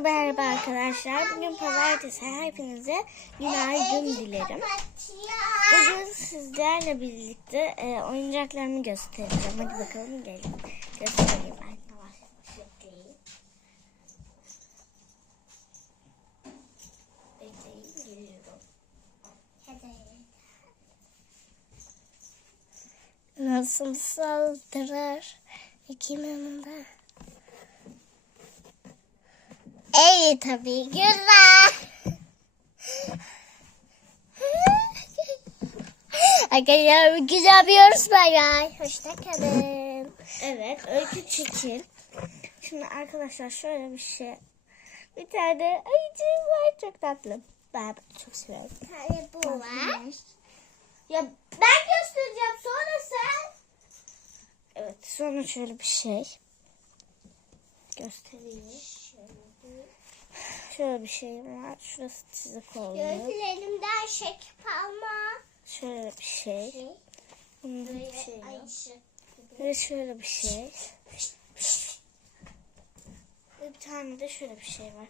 merhaba arkadaşlar. Bugün pazartesi. Hepinize günaydın dilerim. Bugün sizlerle birlikte e, oyuncaklarımı göstereceğim. Hadi bakalım gelin. Göstereyim ben. Nasıl saldırır? İki yanında. İyi tabii güzel. Arkadaşlar güzel yapıyoruz bay Hoşçakalın. Evet öykü çekil. Şimdi arkadaşlar şöyle bir şey. Bir tane ayıcığım var çok tatlı. Ben çok seviyorum. Bir tane bu var. Ya ben göstereceğim sonra sen. Evet sonra şöyle bir şey. Göstereyim. Şöyle bir şey var. Şurası çizik oldu. Gözlerimden şekip alma. Şöyle bir şey. Bunda bir şey yok. Ve şöyle bir şey. Bir tane de şöyle bir şey var.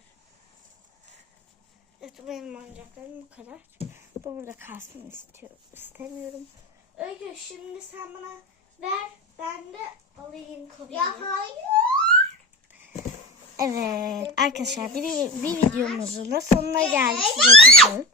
Evet benim oyuncaklarım bu kadar. Bu burada kalsın istiyorum. istemiyorum. Öykü şimdi sen bana ver. Ben de alayım kolayım. Ya hayır. Evet arkadaşlar bir, bir videomuzun da sonuna geldik. Size.